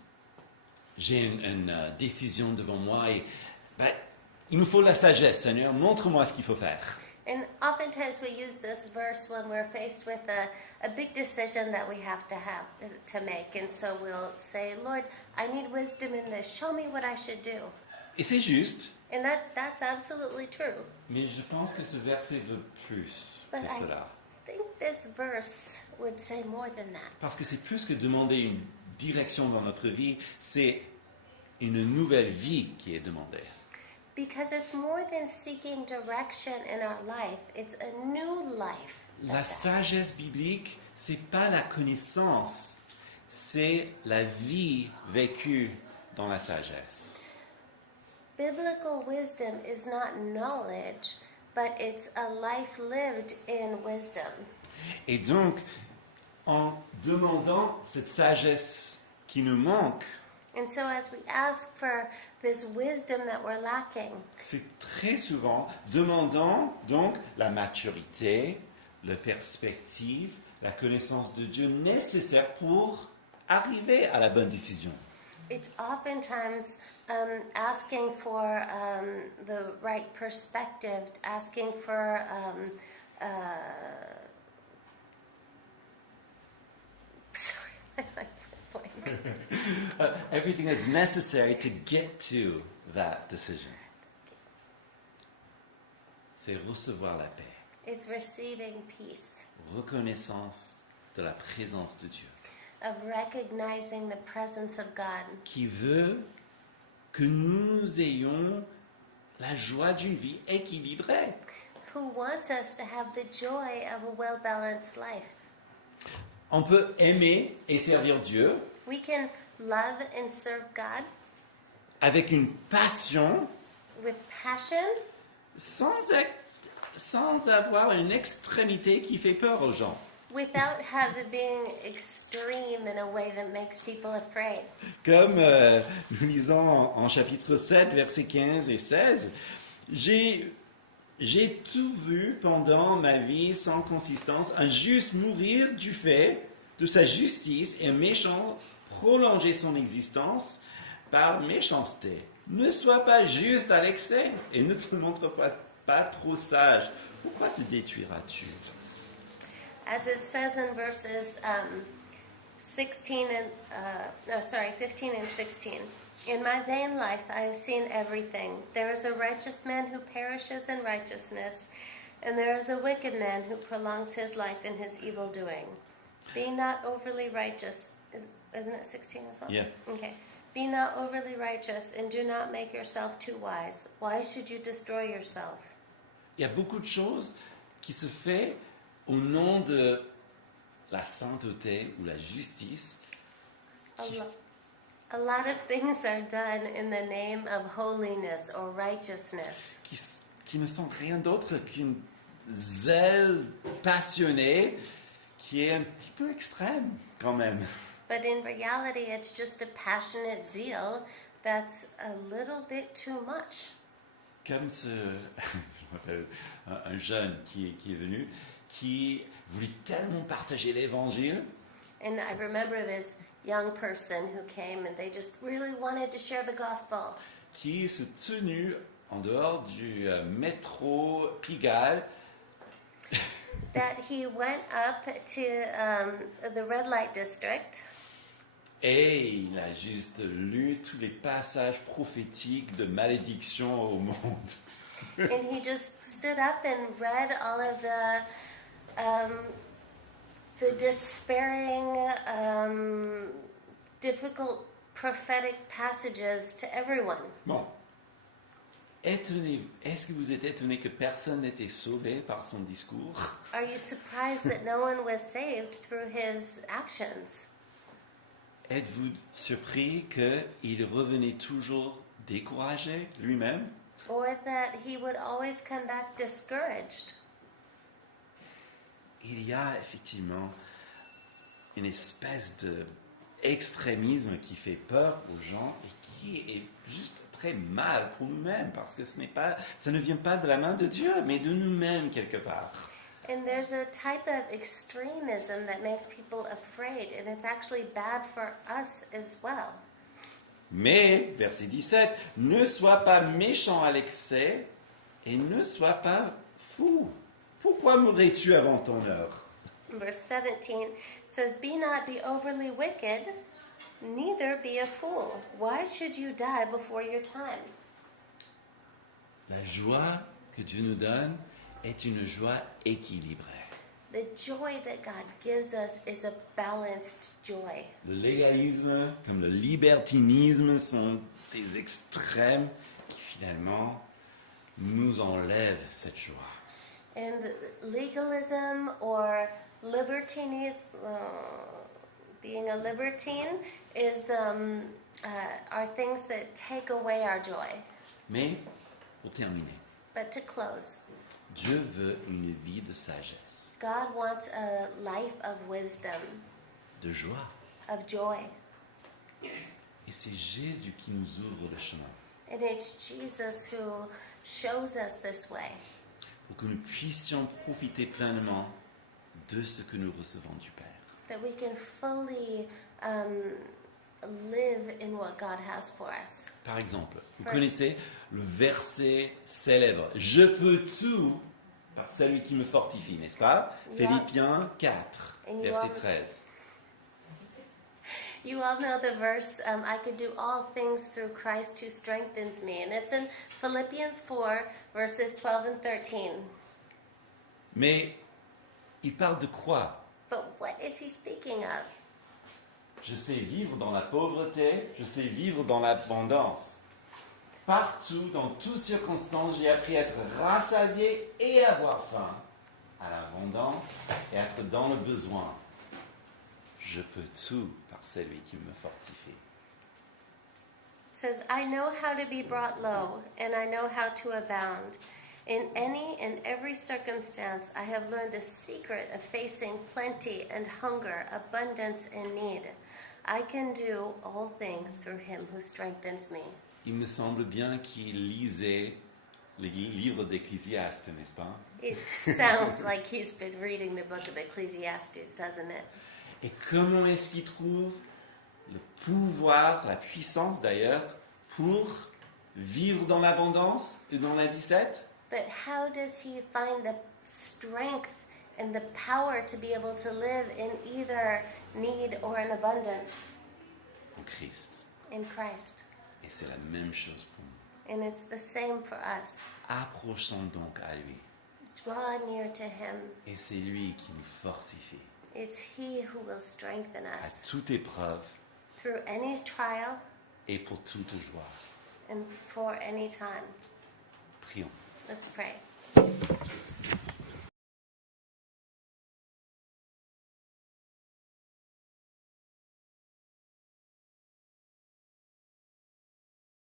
j'ai une décision devant moi et il me faut la sagesse, Seigneur, montre-moi ce qu'il faut faire. And oftentimes we use this verse when we're faced with a big decision that we have to make. And so we'll say, Lord, I need wisdom in this. Show me what I should do. Et c'est juste, And that's absolutely true. mais je pense que ce verset veut plus But que cela. I think this verse would say more than that. Parce que c'est plus que demander une direction dans notre vie, c'est une nouvelle vie qui est demandée. Because it's more than seeking direction in our life. It's a new life. La sagesse biblique, c'est pas la connaissance, c'est la vie vécue dans la sagesse. Biblical wisdom is not knowledge, but it's a life lived in wisdom. Et donc, en demandant cette sagesse qui nous manque, And so as we ask for this wisdom that we're lacking, c'est très souvent demandant donc la maturité, la perspective, la connaissance de Dieu nécessaire pour arriver à la bonne décision. it's oftentimes asking for the right perspective, asking for sorry, my mind went blank. Everything that's necessary to get to that decision. C'est recevoir la paix, It's receiving peace, reconnaissance de la présence de Dieu, of recognizing the presence of God, qui veut que nous ayons la joie d'une vie équilibrée. who wants us to have the joy of a well-balanced life. On peut aimer et servir Dieu We can love and serve God avec une passion with passion sans avoir une extrémité qui fait peur aux gens. without being extreme in a way that makes people afraid. Comme nous lisons en chapitre 7, versets 15 et 16, j'ai tout vu pendant ma vie sans consistance, un juste mourir du fait de sa justice et un méchant prolonger son existence par méchanceté. Ne sois pas juste à l'excès et ne te montre pas trop sage. Pourquoi te détruiras-tu? As it says in verses 15 and 16. In my vain life I have seen everything. There is a righteous man who perishes in righteousness, and there is a wicked man who prolongs his life in his evil doing. Be not overly righteous. Isn't it 16 as well? Yeah. Okay. Be not overly righteous and do not make yourself too wise. Why should you destroy yourself? Il y a beaucoup de choses qui se font au nom de la sainteté ou la justice A lot of things are done in the name of holiness or righteousness. qui ne sont rien d'autre qu'une zèle passionnée qui est un petit peu extrême quand même. But in reality, it's just a passionate zeal that's a little bit too much. Comme je me rappelle un jeune qui est venu, qui voulait tellement partager l'évangile, And I remember this young person who came and they just really wanted to share the gospel. qui se tenu en dehors du métro Pigalle, That he went up to the red light district et il a juste lu tous les passages prophétiques de malédiction au monde. and he just stood up and read all of the despairing, difficult prophetic passages to everyone. Bon. Est-ce que vous êtes étonné que personne n'était sauvé par son discours? Are you surprised that no one was saved through his actions? Êtes-vous surpris qu'il revenait toujours découragé lui-même? Or that he would always come back discouraged? Il y a effectivement une espèce d'extrémisme qui fait peur aux gens et qui est juste très mal pour nous-mêmes parce que ça ne vient pas de la main de Dieu, mais de nous-mêmes quelque part. And there's a type of extremism that makes people afraid, and it's actually bad for us as well. Mais, verset 17, ne sois pas méchant à l'excès et ne sois pas fou. Pourquoi mourrais-tu avant ton heure? Verse 17 says, Be not be overly wicked, neither be a fool. Why should you die before your time? La joie que Dieu nous donne est une joie équilibrée. The joy that God gives us is a balanced joy. Le légalisme comme le libertinisme sont des extrêmes qui finalement nous enlèvent cette joie. And legalism or libertinism, being a libertine, are things that take away our joy. Mais, pour terminer, But to close, Dieu veut une vie de sagesse, God wants a life of wisdom, de joie. of joy. Et c'est Jésus qui nous ouvre le chemin And it's Jesus who shows us this way, pour que nous puissions profiter pleinement de ce que nous recevons du Père. that we can fully live in what God has for us. Par exemple, vous Ouais. connaissez le verset célèbre « Je peux tout par celui qui me fortifie », n'est-ce pas? Yeah. Philippiens 4, And you verset all- 13. You all know the verse, I could do all things through Christ who strengthens me. And it's in Philippians 4, verses 12 and 13. Mais il parle de quoi? But what is he speaking of? Je sais vivre dans la pauvreté, je sais vivre dans l'abondance. Partout, dans toutes circonstances, j'ai appris à être rassasié et avoir faim, à l'abondance et à être dans le besoin. Je peux tout par celui qui me fortifie. It says, I know how to be brought low, and I know how to abound. In any and every circumstance, I have learned the secret of facing plenty and hunger, abundance and need. I can do all things through him who strengthens me. Il me semble bien qu'il lisait les livres d'Ecclésiaste, n'est-ce pas? It sounds like he's been reading the book of Ecclesiastes, doesn't it? Et comment est-ce qu'il trouve le pouvoir, la puissance d'ailleurs, pour vivre dans l'abondance et dans la 17? But how does he find the strength and the power to be able to live in either need or in abundance? En Christ. In Christ. Et c'est la même chose pour nous. And it's the same for us. Approchons donc à lui. Draw near to him. Et c'est lui qui nous fortifie. It's he who will strengthen À us toute épreuve, through any trial, et pour toute joie. and for any time. Prions. Let's pray.